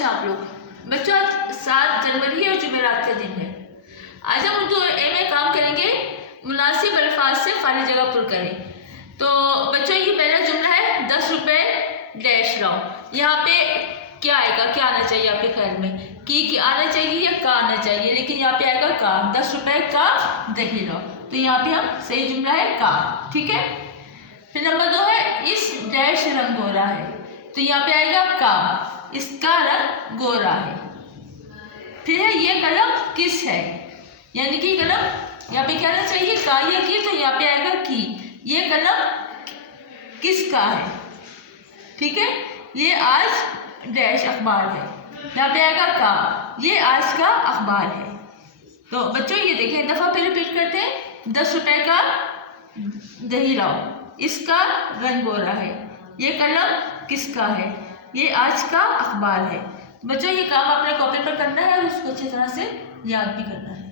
कैसे आप लोग? बच्चों आज 7 जनवरी है और जुमेरात का दिन है। आज हम उर्दू ए में काम करेंगे मुनासिब अल्फाज से खाली जगह पुर करें। तो बच्चों ये पहला जुमला है 10 रुपये डैश लाओ। यहाँ पे क्या आएगा, क्या आना चाहिए आपके ख्याल में? की आना चाहिए या का आना चाहिए? लेकिन यहाँ पे आएगा का। 10 रुपये का दही लाओ, तो यहाँ पे हम सही जुमला है का। ठीक है। फिर नंबर 2 है इस डैश रंग गोरा है, तो यहाँ पे आएगा का, इसका रंग गोरा है। फिर है ये कलम किस है, यानी कि कलम यहाँ पे क्या आना चाहिए का या की, तो यहाँ पे आएगा की। ये कलम किसका है? ठीक है। ये आज डैश अखबार है, यहाँ पे आएगा का, ये आज का अखबार है। तो बच्चों ये देखें, एक दफा फिर रिपीट करते हैं। 10 रुपये का दही लाओ, इसका रंग गोरा है, ये कलम किसका है, ये आज का अखबार है। बच्चों ये काम आपने कॉपी पर करना है और उसको अच्छी तरह से याद भी करना है।